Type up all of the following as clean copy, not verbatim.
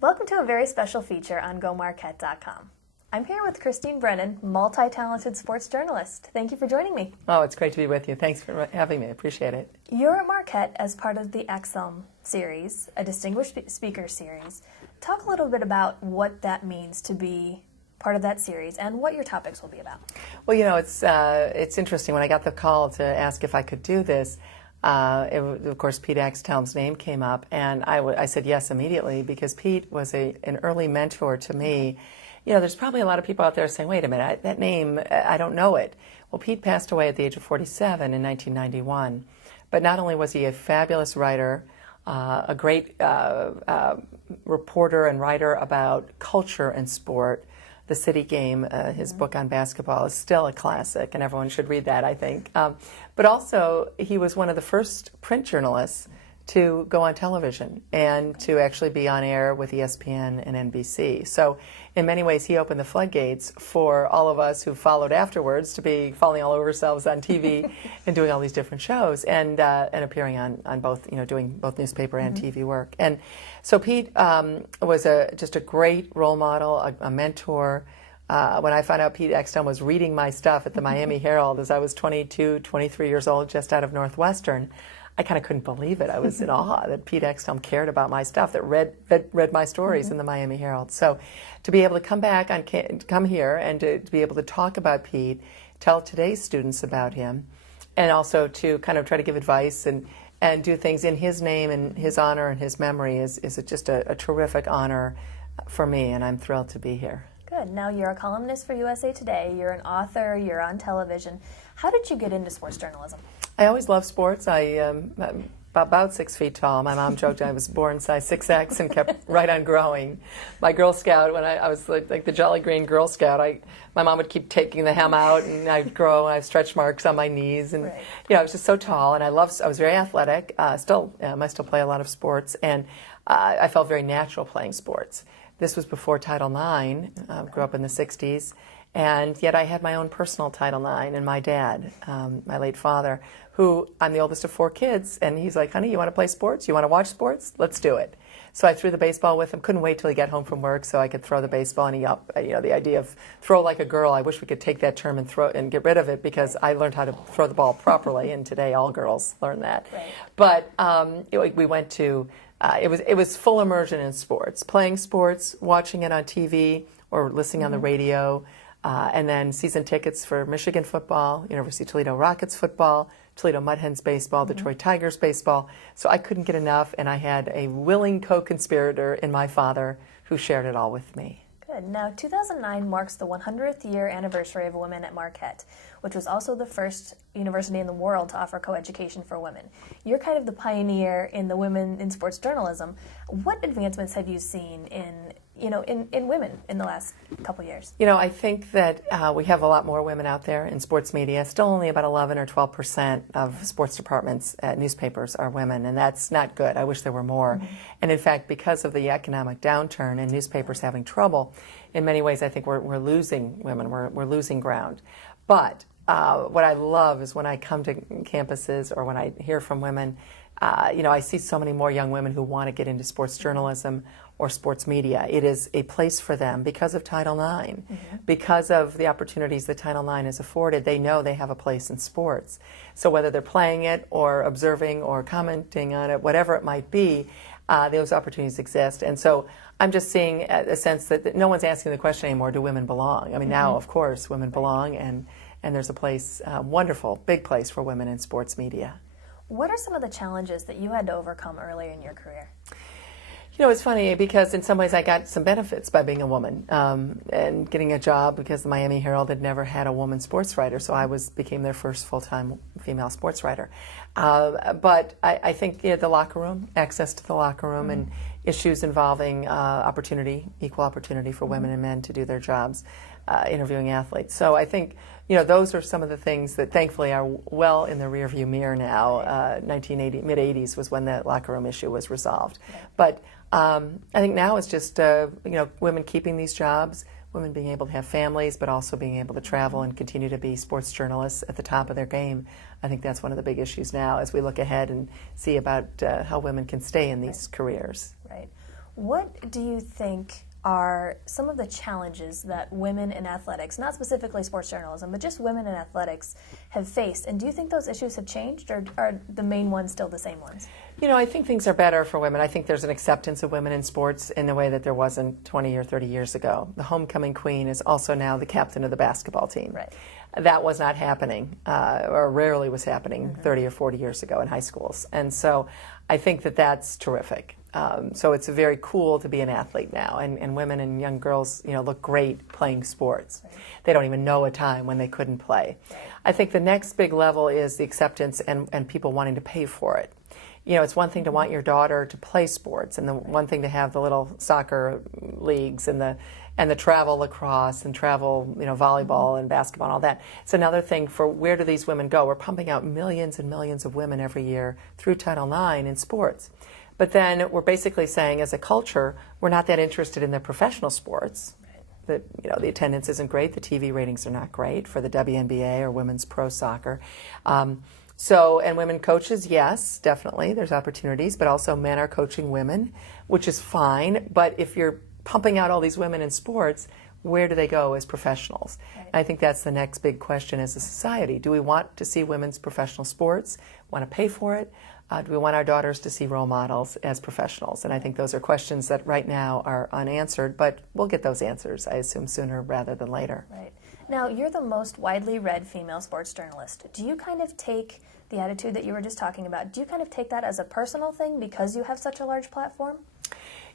Welcome to a very special feature on GoMarquette.com. I'm here with Christine Brennan, multi-talented sports journalist. Thank you for joining me. Oh, it's great to be with you. Thanks for having me. I appreciate it. You're at Marquette as part of the Axthelm series, a distinguished speaker series. Talk a little bit about what that means to be part of that series and what your topics will be about. Well, you know, it's interesting. When I got the call to ask if I could do this, of course, Pete Axthelm's name came up, and I said yes immediately because Pete was an early mentor to me. You know, there's probably a lot of people out there saying, wait a minute, that name, I don't know it. Well, Pete passed away at the age of 47 in 1991. But not only was he a fabulous writer, a great reporter and writer about culture and sport. The City Game, his book on basketball, is still a classic, and everyone should read that, I think. But also, he was one of the first print journalists to go on television and to actually be on air with ESPN and NBC. So in many ways, he opened the floodgates for all of us who followed afterwards to be falling all over ourselves on TV and doing all these different shows and appearing on both, you know, doing both newspaper and TV work. And so Pete was just a great role model, a mentor. When I found out Pete Axthelm was reading my stuff at the Miami Herald as I was 22, 23 years old, just out of Northwestern, I kind of couldn't believe it. I was in awe that Pete Axthelm cared about my stuff, that read my stories in the Miami Herald. So to be able to come here and to be able to talk about Pete, tell today's students about him, and also to kind of try to give advice and do things in his name and his honor and his memory is just a terrific honor for me, and I'm thrilled to be here. Good. Now you're a columnist for USA Today, you're an author, you're on television. How did you get into sports journalism? I always loved sports. I'm about 6 feet tall. My mom joked I was born size 6X and kept right on growing. My Girl Scout, when I was like the Jolly Green Girl Scout, my mom would keep taking the hem out, and I'd grow, and I have stretch marks on my knees, and right. You know, I was just so tall, and I was very athletic. I still play a lot of sports, and I felt very natural playing sports. This was before Title IX. Grew up in the 60s. And yet I had my own personal Title IX, and my dad, my late father, who I'm the oldest of 4 kids, and he's like, honey, you want to play sports? You want to watch sports? Let's do it. So I threw the baseball with him. Couldn't wait till he got home from work so I could throw the baseball. And the idea of throw like a girl, I wish we could take that term and throw and get rid of it, because I learned how to throw the ball properly, and today all girls learn that. Right. But we went to, it was full immersion in sports, playing sports, watching it on TV or listening on the radio. And then season tickets for Michigan football, University of Toledo Rockets football, Toledo Mud Hens baseball, Detroit Tigers baseball. So I couldn't get enough, and I had a willing co-conspirator in my father who shared it all with me. Good. Now, 2009 marks the 100th year anniversary of women at Marquette, which was also the first university in the world to offer co-education for women. You're kind of the pioneer in the women in sports journalism. What advancements have you seen in women in the last couple years? You know, I think that we have a lot more women out there in sports media. Still only about 11 or 12% of sports departments at newspapers are women, and that's not good. I wish there were more. And in fact, because of the economic downturn and newspapers having trouble, in many ways I think we're losing women. We're losing ground. But what I love is when I come to campuses or when I hear from women, I see so many more young women who want to get into sports journalism or sports media. It is a place for them because of Title IX, because of the opportunities that Title IX has afforded. They know they have a place in sports. So whether they're playing it or observing or commenting on it, whatever it might be, those opportunities exist. And so I'm just seeing a sense that no one's asking the question anymore, do women belong? I mean, now, of course, women belong, and there's a place, wonderful, big place for women in sports media. What are some of the challenges that you had to overcome early in your career? You know, it's funny because in some ways I got some benefits by being a woman and getting a job because the Miami Herald had never had a woman sports writer, so I became their first full-time female sports writer. But I think the locker room, access to the locker room, and issues involving equal opportunity for women and men to do their jobs, interviewing athletes. So I think those are some of the things that thankfully are well in the rearview mirror now. Mid-'80s was when the locker room issue was resolved. But I think now it's just women keeping these jobs, women being able to have families, but also being able to travel and continue to be sports journalists at the top of their game. I think that's one of the big issues now as we look ahead and see about how women can stay in these careers. Right. What do you think are some of the challenges that women in athletics, not specifically sports journalism, but just women in athletics, have faced? And do you think those issues have changed, or are the main ones still the same ones? You know, I think things are better for women. I think there's an acceptance of women in sports in a way that there wasn't 20 or 30 years ago. The homecoming queen is also now the captain of the basketball team. Right. That was not happening, or rarely was happening 30 or 40 years ago in high schools. And so I think that that's terrific. So it's very cool to be an athlete now, and women and young girls, you know, look great playing sports. Right. They don't even know a time when they couldn't play. Right. I think the next big level is the acceptance and people wanting to pay for it. You know, it's one thing to want your daughter to play sports, and the one thing to have the little soccer leagues and the travel lacrosse and travel, you know, volleyball and basketball and all that. It's another thing for where do these women go? We're pumping out millions and millions of women every year through Title IX in sports. But then we're basically saying, as a culture, we're not that interested in the professional sports. That, you know, the attendance isn't great, the TV ratings are not great for the WNBA or women's pro soccer. And women coaches, yes, definitely, there's opportunities, but also men are coaching women, which is fine. But if you're pumping out all these women in sports, where do they go as professionals? Right. I think that's the next big question as a society. Do we want to see women's professional sports, want to pay for it? Do we want our daughters to see role models as professionals? And I think those are questions that right now are unanswered, but we'll get those answers, I assume, sooner rather than later. Right. Now, you're the most widely read female sports journalist. Do you kind of take the attitude that you were just talking about, do you kind of take that as a personal thing because you have such a large platform?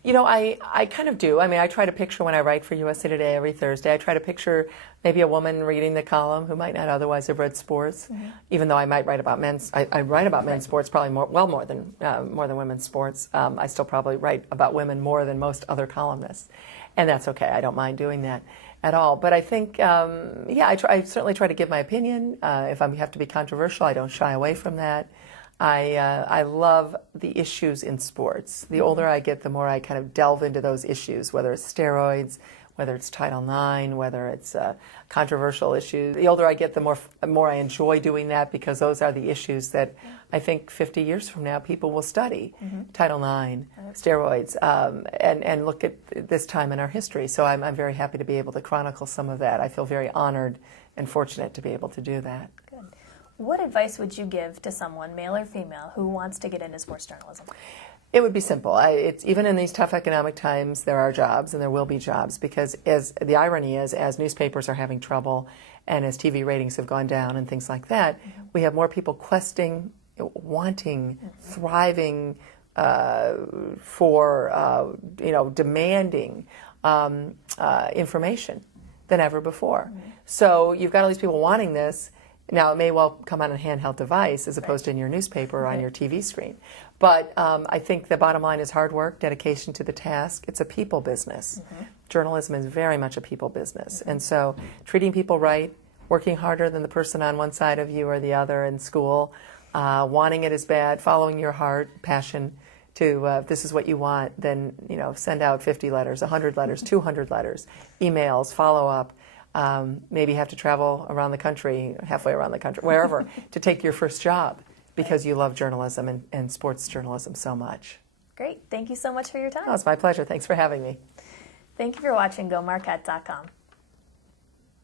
You know, I kind of do. I mean, I try to picture when I write for USA Today every Thursday, I try to picture maybe a woman reading the column who might not otherwise have read sports, even though I might write about men's. I write about men's sports probably more than women's sports. I still probably write about women more than most other columnists, and that's okay. I don't mind doing that at all. But I think, I certainly try to give my opinion. If I have to be controversial, I don't shy away from that. I love the issues in sports. The older I get, the more I kind of delve into those issues, whether it's steroids, whether it's Title IX, whether it's controversial issues. The older I get, the more I enjoy doing that, because those are the issues that I think 50 years from now people will study. Title IX, steroids, and look at this time in our history. So I'm very happy to be able to chronicle some of that. I feel very honored and fortunate to be able to do that. Good. What advice would you give to someone, male or female, who wants to get into sports journalism? It would be simple. It's even in these tough economic times, there are jobs, and there will be jobs, because as the irony is, as newspapers are having trouble and as TV ratings have gone down and things like that, we have more people questing, wanting, thriving for, demanding information than ever before. So you've got all these people wanting this. Now, it may well come on a handheld device as opposed to in your newspaper or on your TV screen. But I think the bottom line is hard work, dedication to the task. It's a people business. Journalism is very much a people business. And so treating people right, working harder than the person on one side of you or the other in school, wanting it as bad, following your heart, passion to if this is what you want, then send out 50 letters, 100 letters, 200 letters, emails, follow up. Maybe have to travel around the country, halfway around the country, wherever, to take your first job because you love journalism and sports journalism so much. Great. Thank you so much for your time. Oh, it's my pleasure. Thanks for having me. Thank you for watching GoMarquette.com.